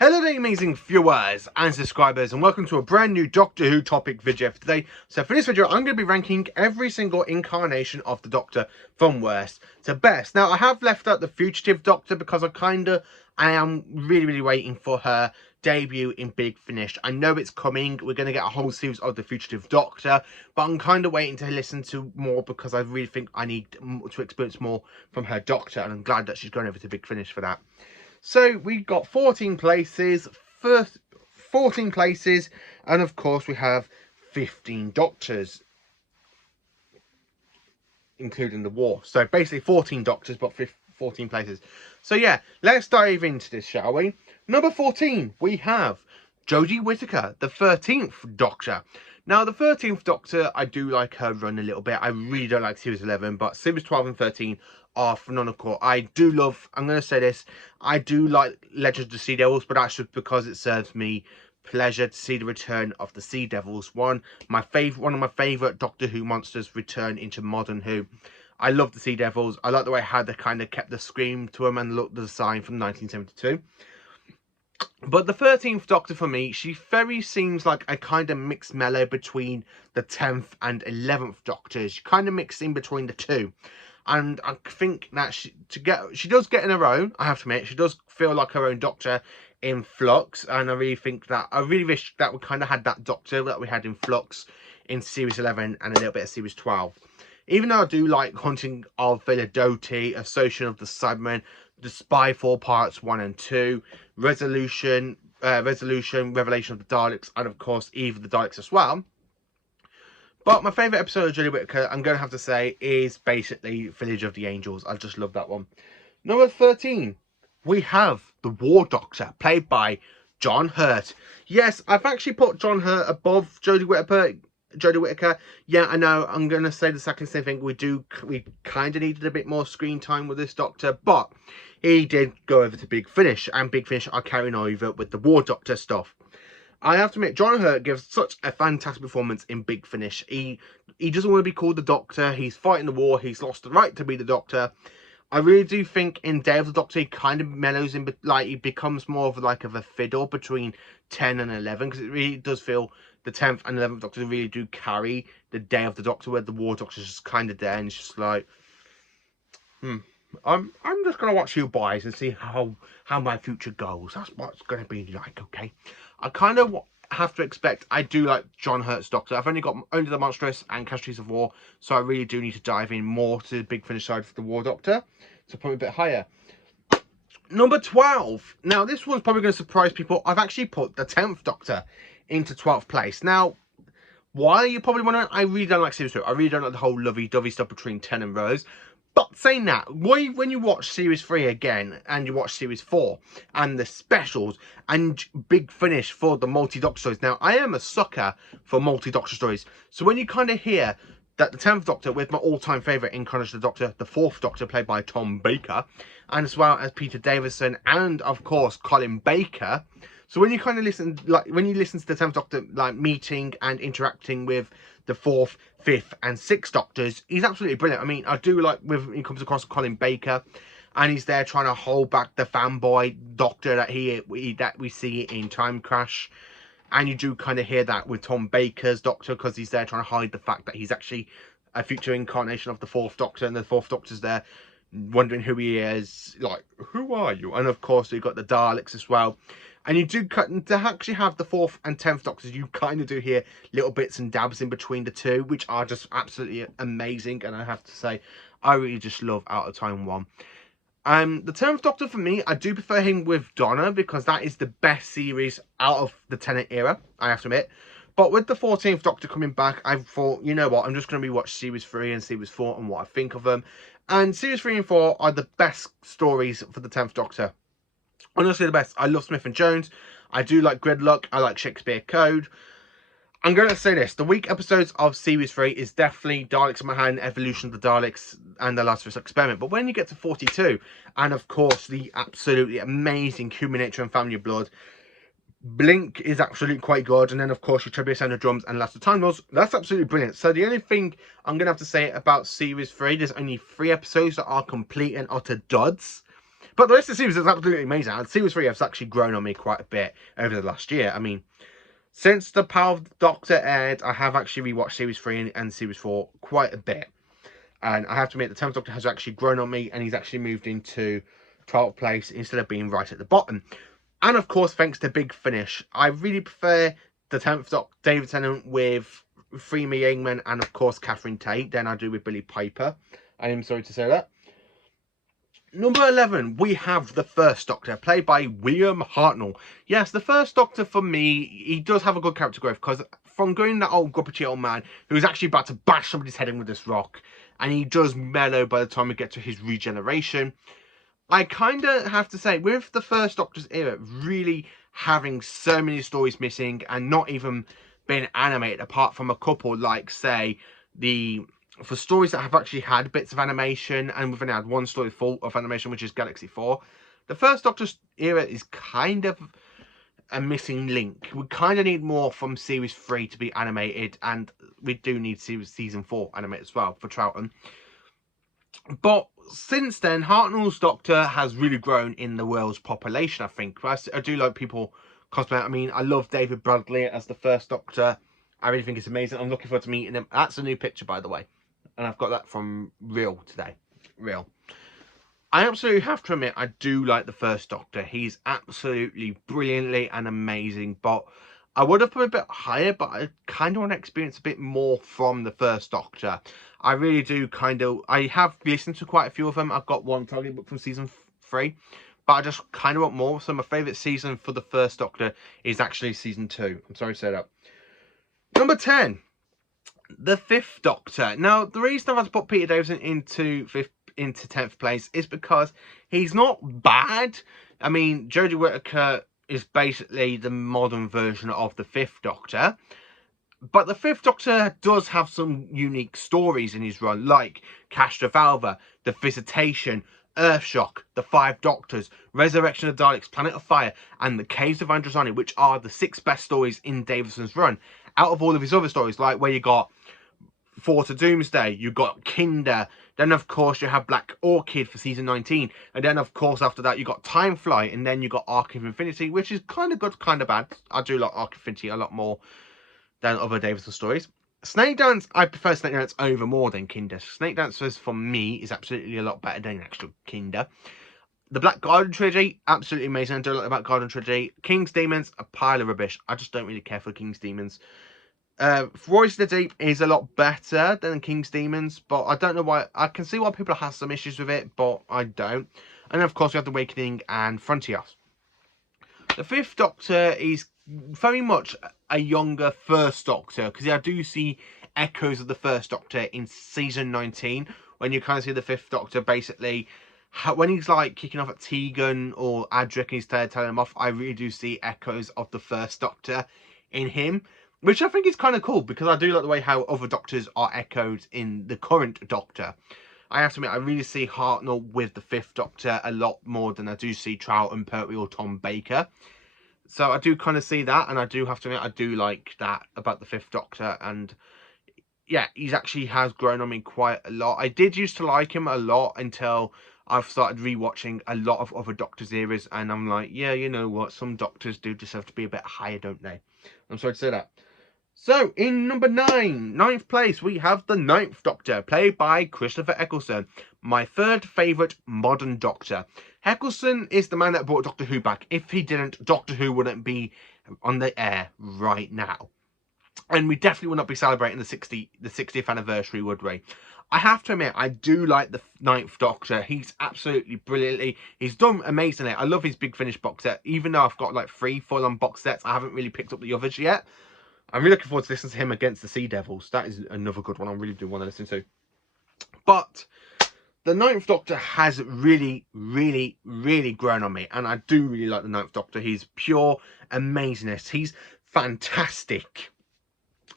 Hello there, amazing viewers and subscribers, and welcome to a brand new Doctor Who topic video for today. So for this video, I'm going to be ranking every single incarnation of the Doctor from worst to best. Now, I have left out the Fugitive Doctor because I am really waiting for her debut in Big Finish. I know it's coming. We're going to get a whole series of the Fugitive Doctor, but I'm kind of waiting to listen to more because I really think I need to experience more from her Doctor, and I'm glad that she's going over to Big Finish for that. So we got 14 places, 14 places, and of course we have 15 doctors, including the war. So basically 14 doctors, but 14 places. So yeah, let's dive into this, shall we? Number 14, we have Jodie Whittaker, the 13th Doctor. Now, the 13th Doctor, I do like her run a little bit. I really don't like Series 11, but Series 12 and 13 are phenomenal. I do love, I'm going to say this, I do like Legends of the Sea Devils, but that's just because it serves me pleasure to see the return of the Sea Devils. One of my favourite Doctor Who monsters return into modern Who. I love the Sea Devils. I like the way how they kind of kept the scream to them and look the design from 1972. But the 13th Doctor for me, she very seems like a kind of mixed mellow between the 10th and 11th Doctors. She kind of mixed in between the two. And I think that she does get in her own, I have to admit. She does feel like her own Doctor in Flux. And I really wish that we kind of had that Doctor that we had in Flux in Series 11 and a little bit of Series 12. Even though I do like Haunting of Villa Doty, Association of the Cybermen, The Spyfall Parts 1 and 2, Resolution, Revelation of the Daleks, and of course Eve of the Daleks as well. But my favourite episode of Jodie Whittaker, I'm going to have to say, is basically Village of the Angels. I just love that one. Number 13, we have the War Doctor, played by John Hurt. Yes, I've actually put John Hurt above Jodie Whittaker. Yeah, I know, I'm going to say the second same thing. We kind of needed a bit more screen time with this Doctor, but he did go over to Big Finish, and Big Finish are carrying over with the War Doctor stuff. I have to admit, John Hurt gives such a fantastic performance in Big Finish. He doesn't want to be called the Doctor. He's fighting the war. He's lost the right to be the Doctor. I really do think in Day of the Doctor, he kind of mellows in, like he becomes more of a fiddle between 10 and 11, because it really does feel the 10th and 11th Doctor really do carry the Day of the Doctor, where the War Doctor's just kind of there, and it's just like, I'm just gonna watch you boys and see how my future goes. That's what it's gonna be like, okay? I kind of have to expect. I do like John Hurt's Doctor. I've only got Only the Monstrous and Casualties of War, so I really do need to dive in more to the Big Finish side for the War Doctor, so probably a bit higher. Number 12. Now, this one's probably going to surprise people. I've actually put the 10th Doctor into 12th place. Now, why, you probably wondering? I really don't like Series 2. I really don't like the whole lovey-dovey stuff between 10 and Rose. But saying that, when you watch Series 3 again, and you watch Series 4, and the specials, and Big Finish for the multi-Doctor stories. Now, I am a sucker for multi-Doctor stories. So when you kind of hear that the 10th Doctor, with my all-time favourite incarnation of the Doctor, the 4th Doctor, played by Tom Baker, and as well as Peter Davison, and of course, Colin Baker. So when you kind of listen, when you listen to the 10th Doctor, meeting and interacting with the 4th, 5th and 6th Doctors, he's absolutely brilliant. I mean, I do like when he comes across Colin Baker, and he's there trying to hold back the fanboy Doctor that we see in Time Crash. And you do kind of hear that with Tom Baker's Doctor, because he's there trying to hide the fact that he's actually a future incarnation of the 4th Doctor, and the 4th Doctor's there wondering who he is, like, who are you? And of course, you've got the Daleks as well. And you do to actually have the 4th and 10th Doctors, you kind of do hear little bits and dabs in between the two, which are just absolutely amazing. And I have to say, I really just love Out of Time 1. The 10th Doctor, for me, I do prefer him with Donna, because that is the best series out of the Tennant era, I have to admit. But with the 14th Doctor coming back, I thought, you know what, I'm just going to rewatch Series 3 and Series 4 and what I think of them. And Series 3 and 4 are the best stories for the 10th Doctor. Honestly, the best. I love Smith and Jones. I do like Gridlock. I like Shakespeare Code. I'm going to say this. The weak episodes of Series 3 is definitely Daleks in My Hand, Evolution of the Daleks, and The Lazarus Experiment. But when you get to 42, and of course, the absolutely amazing Human Nature and Family of Blood, Blink is absolutely quite good. And then, of course, your Tribute Sound of Drums and Last of Time Lords. That's absolutely brilliant. So the only thing I'm going to have to say about Series 3, there's only 3 episodes that are complete and utter duds. But the rest of the series is absolutely amazing. And Series 3 has actually grown on me quite a bit over the last year. I mean, since The Power of the Doctor aired, I have actually rewatched Series 3 and Series 4 quite a bit. And I have to admit, the 10th Doctor has actually grown on me, and he's actually moved into 12th place instead of being right at the bottom. And of course, thanks to Big Finish, I really prefer the 10th Doctor, David Tennant with Freema Yeoman and of course Catherine Tate than I do with Billie Piper. I am sorry to say that. Number 11, we have the First Doctor, played by William Hartnell. Yes, the First Doctor, for me, he does have a good character growth, because from going that old grumpy old man who's actually about to bash somebody's head in with this rock, and he does mellow by the time we get to his regeneration, I kind of have to say, with the First Doctor's era really having so many stories missing and not even being animated, apart from a couple, like, say, for stories that have actually had bits of animation, and we've only had one story full of animation, which is Galaxy 4, the First Doctor's era is kind of a missing link. We kind of need more from Series 3 to be animated, and we do need Season 4 animated as well for Troughton. But since then, Hartnell's Doctor has really grown in the world's population, I think. I do like people cosplay. I mean, I love David Bradley as the First Doctor. I really think it's amazing. I'm looking forward to meeting him. That's a new picture, by the way. And I've got that from Real today. Real. I absolutely have to admit, I do like the First Doctor. He's absolutely brilliantly and amazing. But I would have put him a bit higher, but I kind of want to experience a bit more from the First Doctor. I really do kind of... I have listened to quite a few of them. I've got one target book from Season 3. But I just kind of want more. So my favourite season for the First Doctor is actually Season 2. I'm sorry to say that. Number 10. The Fifth Doctor. Now, the reason I've had to put Peter Davison into 10th place is because he's not bad. I mean, Jodie Whittaker is basically the modern version of the Fifth Doctor. But the Fifth Doctor does have some unique stories in his run, like Castrovalva, The Visitation, Earthshock, The Five Doctors, Resurrection of Daleks, Planet of Fire, and The Caves of Androzani, which are the 6 best stories in Davison's run. Out of all of his other stories, like where you got Fort of Doomsday, you got Kinder, then of course you have Black Orchid for season 19, and then of course after that you got Time Flight, and then you got Arc of Infinity, which is kind of good, kind of bad. I do like Arc of Infinity a lot more than other Davison stories. Snake Dance, I prefer Snake Dance over more than Kinder. Snake Dance, for me, is absolutely a lot better than actual Kinder. The Black Garden Trilogy, absolutely amazing. I do like the Black Garden Trilogy. King's Demons, a pile of rubbish. I just don't really care for King's Demons. Voice of the Deep is a lot better than King's Demons, but I don't know why. I can see why people have some issues with it, but I don't. And of course, we have The Awakening and Frontiers. The Fifth Doctor is very much a younger First Doctor, because I do see echoes of the First Doctor in season 19, when you kind of see the Fifth Doctor basically, when he's like kicking off at Tegan or Adric and he's telling him off, I really do see echoes of the First Doctor in him, which I think is kind of cool, because I do like the way how other Doctors are echoed in the current Doctor. I have to admit, I really see Hartnell with the Fifth Doctor a lot more than I do see Troughton, Pertwee or Tom Baker. So I do kind of see that, and I do have to admit, I do like that about the Fifth Doctor, and yeah, he actually has grown on me quite a lot. I did used to like him a lot until I've started rewatching a lot of other Doctors eras, and I'm like, yeah, you know what, some Doctors do deserve to be a bit higher, don't they? I'm sorry to say that. So, in number 9, 9th place, we have the 9th Doctor, played by Christopher Eccleston, my third favourite modern Doctor. Eccleston is the man that brought Doctor Who back. If he didn't, Doctor Who wouldn't be on the air right now. And we definitely would not be celebrating the 60th anniversary, would we? I have to admit, I do like the 9th Doctor. He's absolutely brilliantly. He's done amazingly. I love his Big Finish box set. Even though I've got like 3 full-on box sets, I haven't really picked up the others yet. I'm really looking forward to listening to him against the Sea Devils. That is another good one I really do want to listen to. But the 9th Doctor has really, really, really grown on me. And I do really like the 9th Doctor. He's pure amazingness. He's fantastic.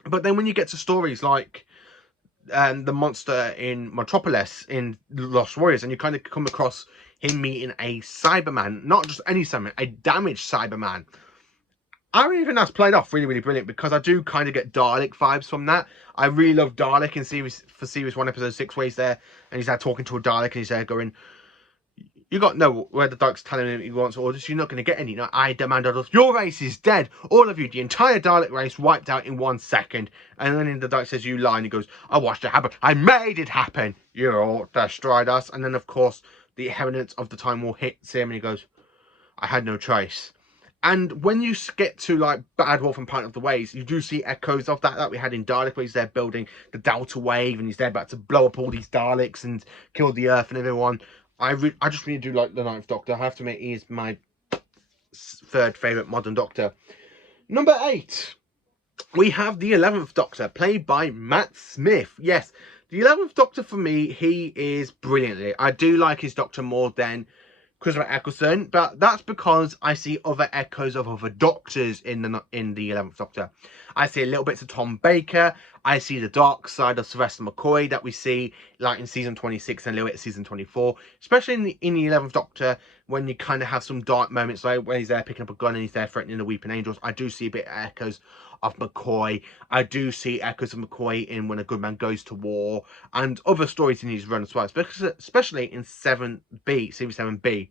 But then when you get to stories like the monster in Metropolis, in Lost Warriors, and you kind of come across him meeting a Cyberman, not just any Cyberman, a damaged Cyberman, I really think that's played off really, really brilliant, because I do kind of get Dalek vibes from that. I really love Dalek in series 1, episode 6, where he's there and he's there talking to a Dalek, and he's there going, You got no where the Dalek's telling him he wants orders. You're not going to get any. No, I demand orders. Your race is dead. All of you, the entire Dalek race wiped out in 1 second. And then the Dalek says, you lie. And he goes, I watched it happen. I made it happen. You all destroyed us. And then, of course, the inheritance of the Time War hits him. And he goes, I had no choice. And when you get to like Bad Wolf and Planet of the Waves, you do see echoes of that we had in Dalek, where he's there building the Delta Wave, and he's there about to blow up all these Daleks and kill the Earth and everyone. I just really do like the Ninth Doctor. I have to admit, he is my third favourite modern Doctor. Number 8, we have the 11th Doctor, played by Matt Smith. Yes, the 11th Doctor for me, he is brilliant. I do like his Doctor more than Christopher Eccleston, but that's because I see other echoes of other Doctors in the 11th Doctor. I see a little bits of Tom Baker. I see the dark side of Sylvester McCoy that we see like in season 26 and a little bit of season 24, especially in the 11th Doctor, when you kind of have some dark moments like when he's there picking up a gun and he's there threatening the Weeping Angels. I do see a bit of echoes of McCoy. I do see echoes of McCoy in When a Good Man Goes to War and other stories in his run as well, especially in Series 7B.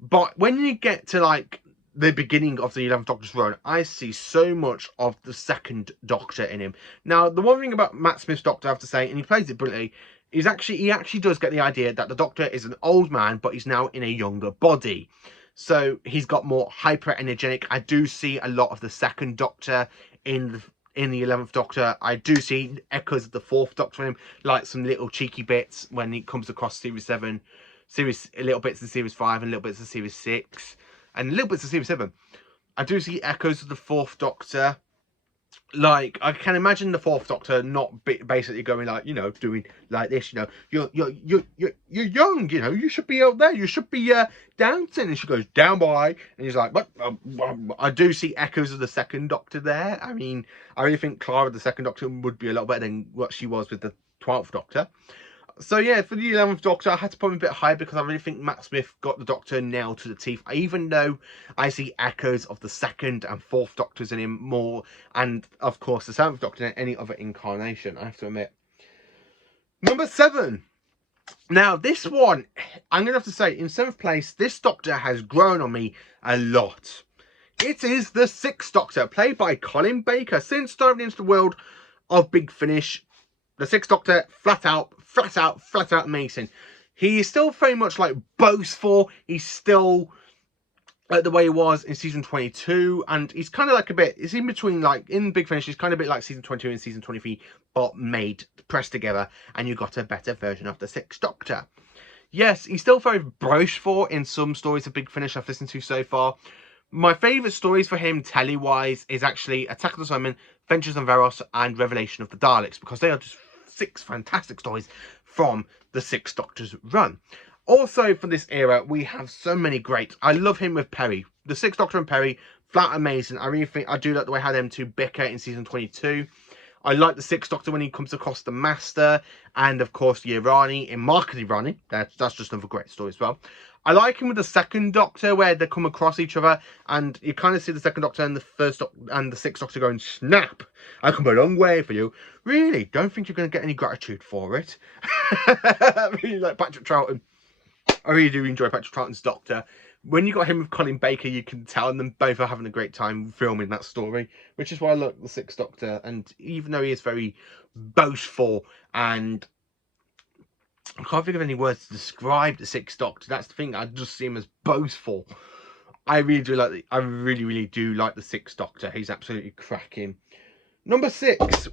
But when you get to like the beginning of the 11th Doctor's run, I see so much of the second Doctor in him. Now, the one thing about Matt Smith's Doctor, I have to say, and he plays it brilliantly, is he actually does get the idea that the Doctor is an old man, but he's now in a younger body. So he's got more hyper energetic. I do see a lot of the second Doctor in the 11th Doctor. I do see echoes of the 4th Doctor in him, like some little cheeky bits when he comes across Series 7, little bits of Series 5 and little bits of Series 6 and little bits of Series 7. I do see echoes of the 4th Doctor. Like, I can imagine the 4th Doctor not basically going like, you know, doing like this, you know, you're young, you know, you should be out there, you should be dancing. And she goes, down boy. And he's like, what? I do see echoes of the 2nd Doctor there. I mean, I really think Clara, the 2nd Doctor, would be a lot better than what she was with the 12th Doctor. So yeah, for the 11th Doctor, I had to put him a bit higher because I really think Matt Smith got the Doctor nailed to the teeth. Even though I see echoes of the 2nd and 4th Doctors in him more, and of course the 7th Doctor in any other incarnation, I have to admit. Number 7. Now this one, I'm going to have to say, in 7th place, this Doctor has grown on me a lot. It is the 6th Doctor, played by Colin Baker. Since diving into the world of Big Finish, the 6th Doctor, flat out amazing. He is still very much like boastful. He's still like the way he was in season 22, and he's kind of like a bit, it's in between, like in Big Finish, he's kind of a bit like season 22 and season 23, but pressed together, and you got a better version of the 6th Doctor. Yes, he's still very boastful in some stories of Big Finish I've listened to so far. My favourite stories for him, telly-wise, is actually Attack of the Cybermen, Ventures on Varos, and Revelation of the Daleks, because they are just 6 fantastic stories from the 6th Doctor's run. Also, for this era, we have so many great. I love him with Perry. The 6th Doctor and Perry, flat amazing. I really think I do like the way how them two bicker in season 22. I like the 6th Doctor when he comes across the Master, and of course the Irani in Mark and Irani. That's just another great story as well. I like him with the 2nd Doctor, where they come across each other, and you kind of see the 2nd Doctor and the 6th Doctor going, snap, I come a long way for you. Really, don't think you're going to get any gratitude for it. I really like Patrick Troughton. I really do enjoy Patrick Troughton's Doctor. When you got him with Colin Baker, you can tell them both are having a great time filming that story, which is why I like the 6th Doctor. And even though he is very boastful and I can't think of any words to describe the 6th Doctor. That's the thing. I just see him as boastful. I really do like. I really do like the 6th Doctor. He's absolutely cracking. Number 6.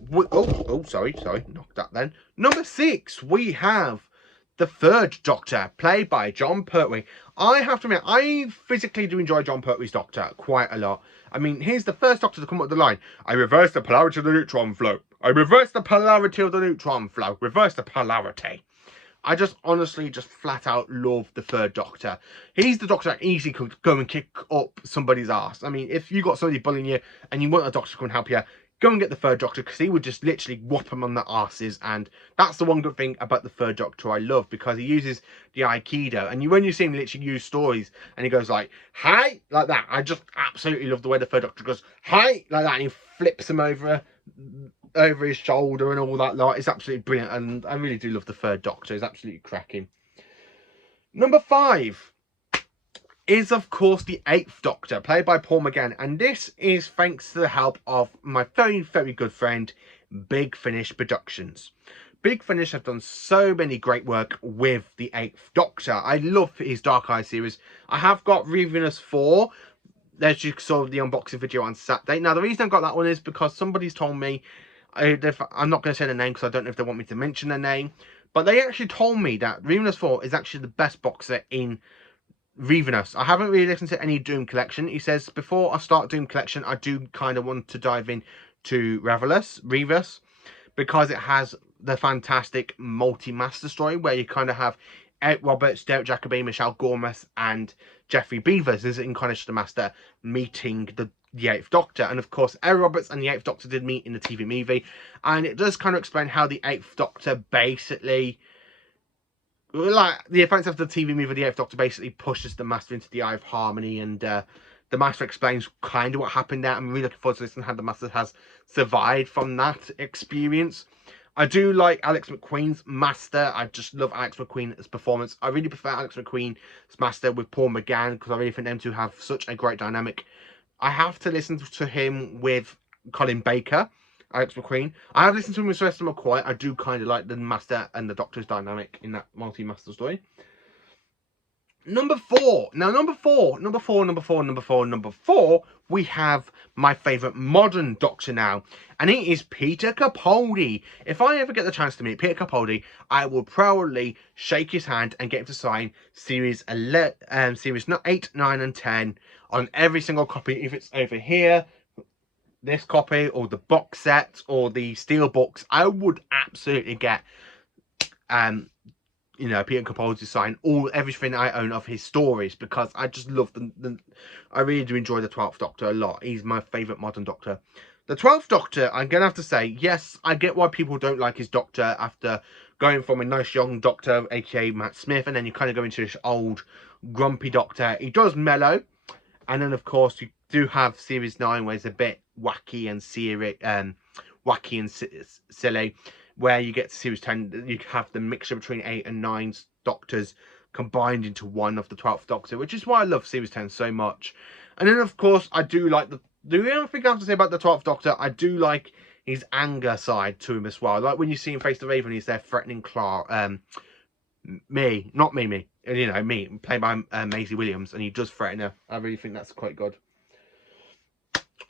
Sorry, knocked that then. Number 6, we have the 3rd Doctor, played by Jon Pertwee. I have to admit, I physically do enjoy Jon Pertwee's Doctor quite a lot. I mean, here's the 1st Doctor to come up with the line: I reverse the polarity of the neutron flow. I reverse the polarity of the neutron flow. Reverse the polarity. I just honestly just flat out love the 3rd Doctor. He's the Doctor that easily could go and kick up somebody's ass. I mean, if you got somebody bullying you and you want a Doctor to come and help you, go and get the 3rd Doctor, because he would just literally whop them on the arses. And that's the one good thing about the 3rd Doctor I love, because he uses the Aikido. And when you see him literally use stories and he goes like, hi, like that. I just absolutely love the way the 3rd Doctor goes, hi, like that. And he flips him over his shoulder and all that lot. It's absolutely brilliant, and I really do love the 3rd Doctor. He's absolutely cracking. Number 5 is, of course, the 8th Doctor, played by Paul McGann. And this is thanks to the help of my very, very good friend, Big Finish Productions. Big Finish have done so many great work with the 8th Doctor. I love his Dark Eye series. I have got Revenus 4. There's you saw the unboxing video on Saturday. Now, the reason I got that one is because somebody's told me, I'm not going to say the name because I don't know if they want me to mention their name, but they actually told me that Revenus 4 is actually the best boxer in Revenus. I haven't really listened to any Doom Collection. He says, before I start Doom Collection, I do kind of want to dive in to Revus, because it has the fantastic multi-master story where you kind of have Eric Roberts, Derek Jacobi, Michelle Gormless, and Jeffrey Beavers as Incarnation the Master meeting the 8th Doctor. And of course, Eric Roberts and the 8th Doctor did meet in the TV movie. And it does kind of explain how the 8th Doctor basically, like, the events of the TV movie, the 8th Doctor basically pushes the Master into the Eye of Harmony, and the Master explains kind of what happened there. I'm really looking forward to this and how the Master has survived from that experience. I do like Alex McQueen's Master. I just love Alex McQueen's performance. I really prefer Alex McQueen's Master with Paul McGann because I really think them two have such a great dynamic. I have to listen to him with Colin Baker, Alex McQueen. I have listened to him with Sylvester McCoy. I do kind of like the Master and the Doctor's dynamic in that multi-Master story. Number 4. Now, number four, we have my favourite modern Doctor now. And it is Peter Capaldi. If I ever get the chance to meet Peter Capaldi, I will proudly shake his hand and get him to sign series 8, 9 and 10 on every single copy. If it's over here, this copy, or the box set, or the steel books, I would absolutely get Peter Capaldi to sign everything I own of his stories, because I just love I really do enjoy the 12th Doctor a lot. He's my favourite modern Doctor. The 12th Doctor, I'm going to have to say, yes, I get why people don't like his Doctor after going from a nice young Doctor, aka Matt Smith, and then you kind of go into this old, grumpy Doctor. He does mellow, and then, of course, you do have Series 9, where it's a bit wacky and silly, where you get to Series 10, you have the mixture between 8 and 9's Doctors combined into one of the 12th Doctor, which is why I love Series 10 so much. And then, of course, I do like the only thing I have to say about the 12th Doctor, I do like his anger side to him as well. Like when you see him face the Raven, he's there threatening me, played by Maisie Williams, and he does threaten her. I really think that's quite good.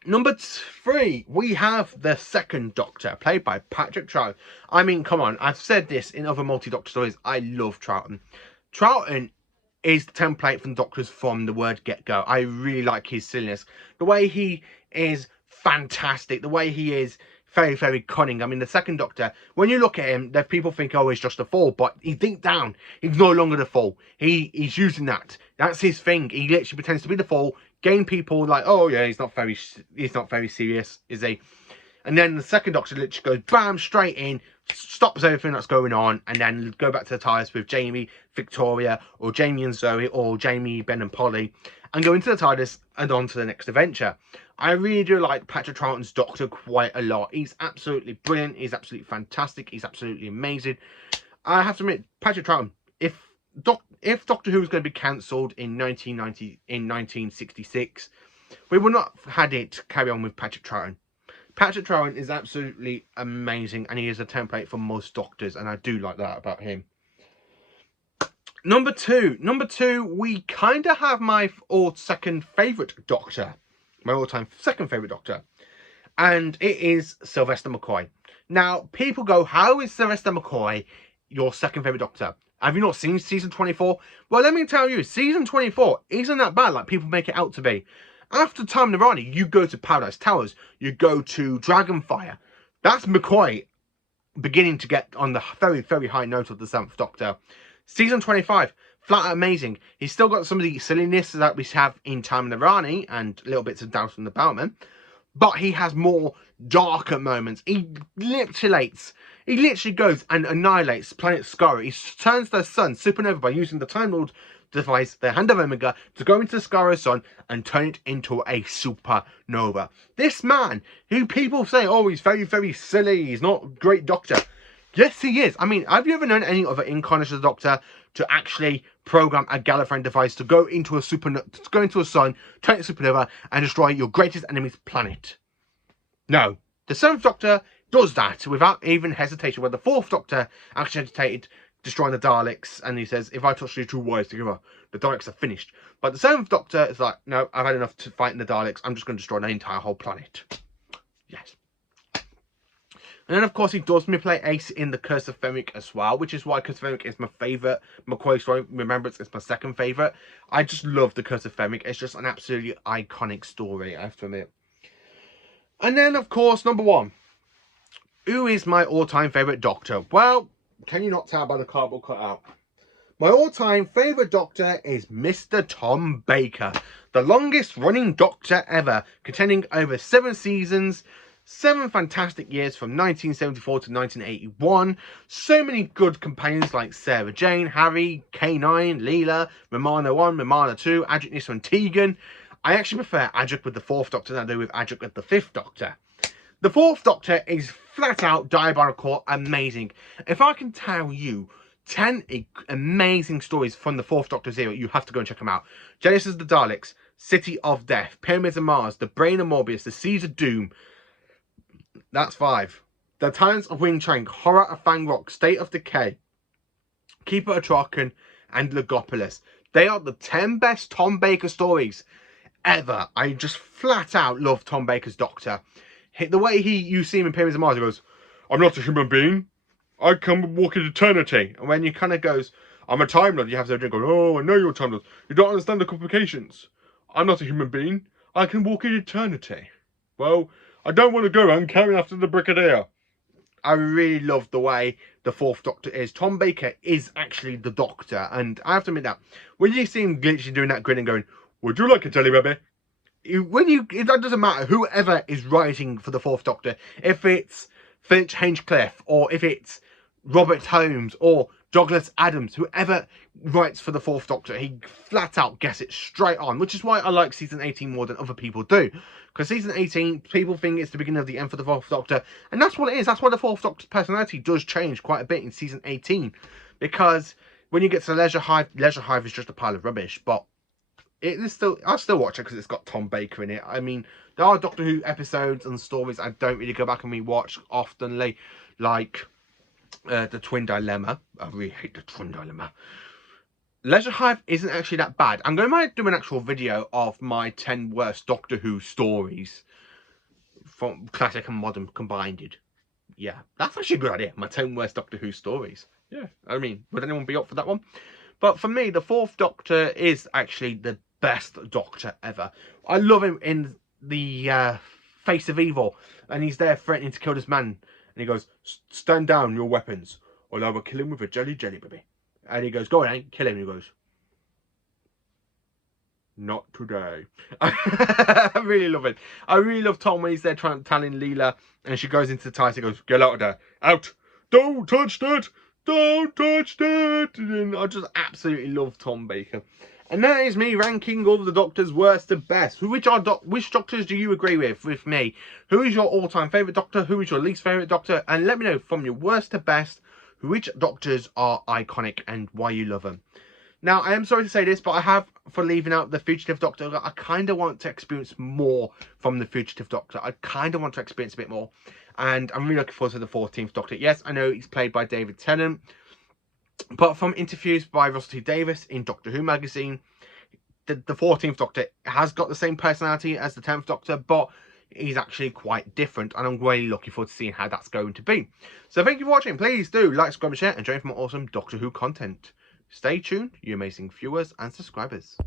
Number 3, we have the 2nd Doctor, played by Patrick Troughton. I mean, come on, I've said this in other multi-Doctor stories, I love Troughton. Troughton is the template from Doctors from the word get-go. I really like his silliness. The way he is fantastic, the way he is very, very cunning. I mean, the 2nd Doctor, when you look at him, there people think, oh, he's just a fool, but he deep down, he's no longer the fool. He's using that. That's his thing. He literally pretends to be the fool, gain people like, oh yeah, he's not very serious, is he? And then the 2nd Doctor literally goes bam, straight in, stops everything that's going on, and then go back to the TARDIS with Jamie, Victoria, or Jamie and Zoe, or Jamie, Ben and Polly, and go into the TARDIS and on to the next adventure. I really do like Patrick Troughton's Doctor quite a lot. He's absolutely brilliant. He's absolutely fantastic. He's absolutely amazing. I have to admit, Patrick Troughton, if Doctor Who was going to be cancelled in 1966, we would not have had it carry on with Patrick Troughton. Patrick Troughton is absolutely amazing, and he is a template for most Doctors, and I do like that about him. Number 2, we kind of have my second favourite Doctor. My all-time second favourite Doctor. And it is Sylvester McCoy. Now, people go, how is Sylvester McCoy your second favourite Doctor? Have you not seen season 24? Well, let me tell you, season 24 isn't that bad like people make it out to be. After Time Nirani, you go to Paradise Towers, you go to Dragonfire. That's McCoy beginning to get on the very, very high note of the 7th Doctor. Season 25, flat out amazing. He's still got some of the silliness that we have in Time Nirani and little bits of Downton and the Bowman, but he has more darker moments. He literally goes and annihilates planet Skaro. He turns their sun supernova by using the Time Lord device, the Hand of Omega, to go into the Skaro sun and turn it into a supernova. This man, who people say, oh, he's very, very silly, he's not a great Doctor. Yes, he is. I mean, have you ever known any other incarnation of the Doctor to actually program a Gallifreyan device to go into a sun, turn it supernova, and destroy your greatest enemy's planet? No. The 7th Doctor does that without even hesitation, where the 4th Doctor actually hesitated destroying the Daleks, and he says, if I touch these 2 wires together, the Daleks are finished. But the 7th Doctor is like, no, I've had enough to fighting the Daleks, I'm just going to destroy the entire whole planet. Yes. And then, of course, he does play Ace in The Curse of Fenric as well, which is why Curse of Fenric is my favourite McCoy story. Remembrance is my second favourite. I just love The Curse of Fenric. It's just an absolutely iconic story, I have to admit. And then, of course, number 1. Who is my all-time favourite Doctor? Well, can you not tell by the cardboard cutout? My all-time favourite Doctor is Mr. Tom Baker, the longest-running Doctor ever, containing over 7 seasons, 7 fantastic years from 1974 to 1981. So many good companions like Sarah Jane, Harry, K9, Leela, Romana 1, Romana 2, Adric, Nyssa and Tegan. I actually prefer Adric with the 4th Doctor than I do with Adric with the 5th Doctor. The 4th Doctor is flat out diabolical, amazing. If I can tell you 10 amazing stories from the 4th Doctor's era, you have to go and check them out. Genesis of the Daleks, City of Death, Pyramids of Mars, The Brain of Morbius, The Seeds of Doom. That's 5. The Talents of Wing Chang, Horror of Fang Rock, State of Decay, Keeper of Traken, and Logopolis. They are the 10 best Tom Baker stories ever. I just flat out love Tom Baker's Doctor. The way you see him in Pyramids of Mars, he goes, I'm not a human being. I can walk in eternity. And when he kind of goes, I'm a Time Lord, you have to go, oh, I know you're a Time Lord. You don't understand the complications. I'm not a human being. I can walk in eternity. Well, I don't want to go around carrying after the Brigadier. I really love the way the 4th Doctor is. Tom Baker is actually the Doctor. And I have to admit that. When you see him glitching doing that grin and going, would you like a jelly baby? That doesn't matter, whoever is writing for the 4th Doctor, if it's Finch Hinchcliffe, or if it's Robert Holmes, or Douglas Adams, whoever writes for the 4th Doctor, he flat out gets it straight on, which is why I like season 18 more than other people do. Because season 18, people think it's the beginning of the end for the 4th Doctor, and that's what it is. That's why the 4th Doctor's personality does change quite a bit in season 18. Because when you get to Leisure Hive is just a pile of rubbish, but it is still, I'll still watch it because it's got Tom Baker in it. I mean, there are Doctor Who episodes and stories I don't really go back and rewatch oftenly, like the Twin Dilemma. I really hate the Twin Dilemma. Leisure Hive isn't actually that bad. I'm going to do an actual video of my 10 worst Doctor Who stories from classic and modern combined. Yeah, that's actually a good idea. My 10 worst Doctor Who stories. Yeah, I mean, would anyone be up for that one? But for me, the 4th Doctor is actually the best Doctor ever. I love him in the Face of Evil, and he's there threatening to kill this man, and he goes, stand down, your weapons, or I will kill him with a jelly baby. And he goes, go on, kill him. And he goes, not today. I really love it. I really love Tom when he's there telling Leela, and she goes into the TARDIS and goes, get out of there, out, don't touch that. Don't touch that! And I just absolutely love Tom Baker. And that is me ranking all of the Doctors worst to best. Which Doctors do you agree with me? Who is your all-time favourite Doctor? Who is your least favourite Doctor? And let me know from your worst to best which Doctors are iconic and why you love them. Now, I am sorry to say this, but I have, for leaving out the Fugitive Doctor, I kind of want to experience more from the Fugitive Doctor. I kind of want to experience a bit more. And I'm really looking forward to the 14th Doctor. Yes, I know he's played by David Tennant. But from interviews by Russell T Davies in Doctor Who magazine, the 14th Doctor has got the same personality as the 10th Doctor, but he's actually quite different. And I'm really looking forward to seeing how that's going to be. So thank you for watching. Please do like, subscribe, and share, and join for more awesome Doctor Who content. Stay tuned, you amazing viewers and subscribers.